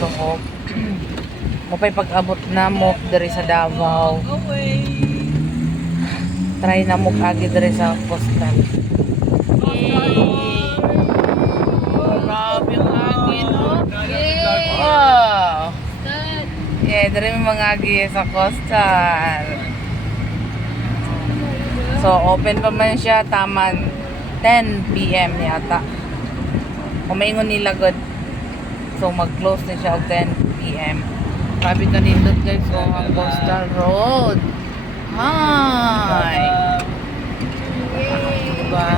So, mapay pag-abot na mo diri sa Davao. Try na mo agi diri sa Coastal. Grabe ang hangin, no? Wow! Yeah, diri may mga agi sa Coastal. So, open pa man siya, taman 10 PM yata. Kumaingon nila good. So, mag-close na siya 10 PM. Grabe kanindot guys, ang Coastal Road. Hi! Diba?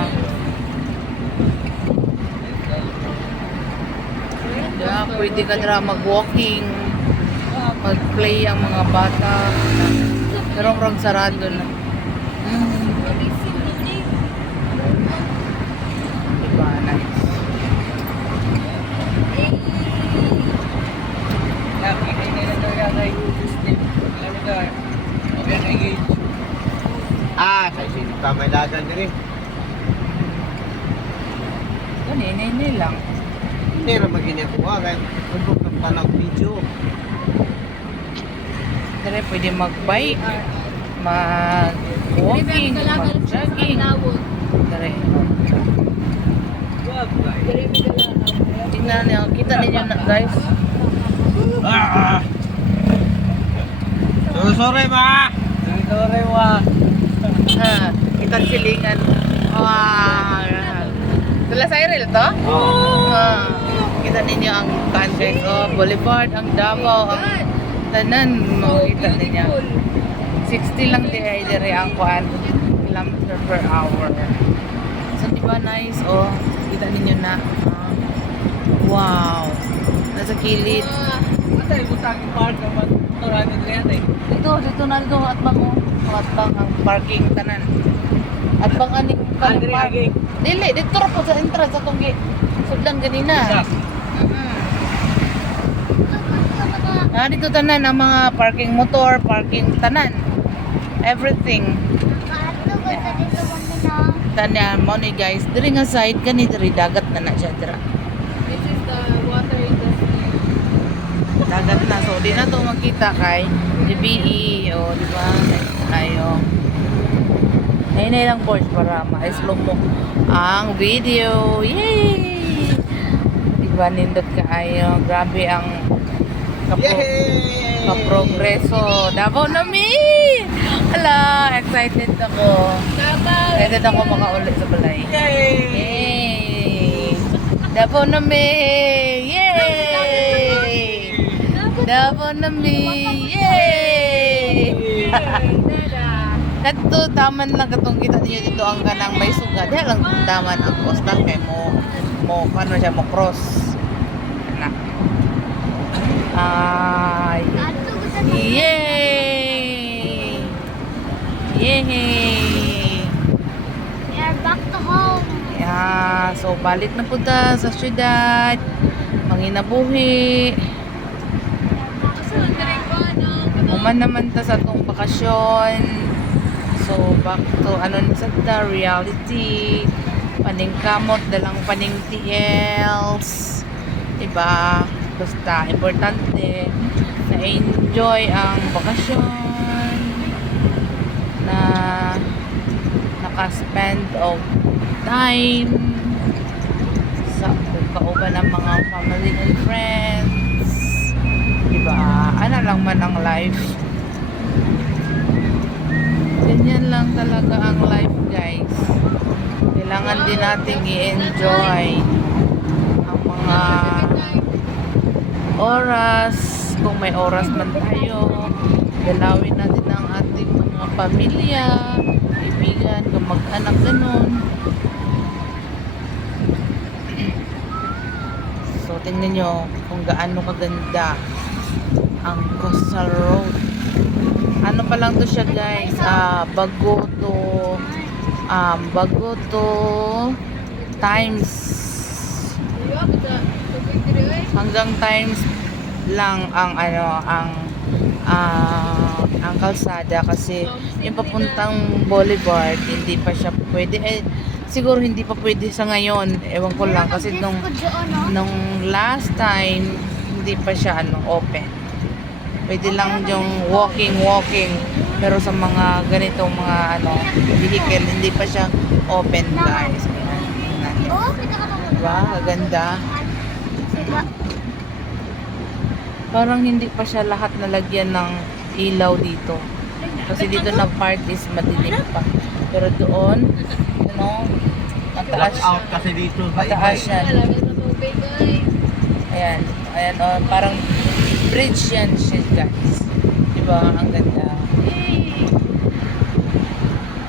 Yeah, pwede ka na mag-walking, mag-play ang mga bata. Pero ang sarado na. Diba? Nice. Sa sino ka may dagan din. Ganyan lang. Hindi rin magiging ako kahit tundok ng tanang video. Dire pwede mag-bike, mag-walking, mag-jogging. Dire. Tingnan niyo, kita ninyo na guys. Sorry ma! Sorry ma! Ha, kita silingan. Wow. Tula Cyril to? Kita ninyo ang guys. Oh, Boulevard, ang Davao, ang tanan, makikita ninyo. 60 lang dire ang kuan kilometer per hour. So, di ba nice? Oh, kita ninyo na. Wow. Nasa kilid. Dito na dito at bang ang parking tanan. At bang aning parking. Dili, dito ra po sa entrance sa tunggi. Sudlan ganina. Dito tanan ang mga parking motor, parking tanan. Everything. Tanan mo ni guys, diri nga side kani diri dagat na na siya dira. This is the water industry. Dagat na, so di na to makita kay DBE o di ba? Ayo. Ayun lang boys para ma-slow mo ang video. Yay! Di ba nindot ka ayo? Grabe ang kaprogreso. Davao na mi! Ala, excited ako. Excited ako makaulit sa balay. Yay! Davao na mi! Yay! Davao na mi! Yay! Kadto taman lang katong kita niyo dito ang kanang may suga. Diha lang taman ang coastal kay mo ano siya mo cross. Na. Ay. Yay! Yay! We are back to home. Yeah, so balik na punta sa syudad. Manginabuhi. Uman naman ta sa tong bakasyon. So back to ano sa the reality. Paningkamot dalang paning TLs. Diba? Basta importante na enjoy ang bakasyon. Na naka-spend of time sa kauban ng mga family and friends. Diba? Ano lang man ang life. Ganyan lang talaga ang life guys. Kailangan din nating i-enjoy ang mga oras. Kung may oras man tayo, dalawin natin ang ating mga pamilya, kaibigan, kamag-anak, ganun. So, tingnan nyo kung gaano kaganda ang Coastal Road. Ano pa lang to siya guys, Bagoto times hanggang times lang ang ang kalsada kasi yung papuntang Boulevard hindi pa siya pwede siguro hindi pa pwede sa ngayon, ewan ko lang kasi nung last time hindi pa siya open. Pwede lang yung walking. Pero sa mga ganitong mga vehicle, hindi pa siya open, guys. Ayan, tingnan natin. Diba? Kaganda. Parang hindi pa siya lahat nalagyan ng ilaw dito. Kasi dito na part is madilim pa. Pero doon, mataas. Out kasi dito sa iba Mataas eh. yan. Lamig na tubig, guys. Ayan, parang bridge yan siya, guys. Diba? Ang ganda.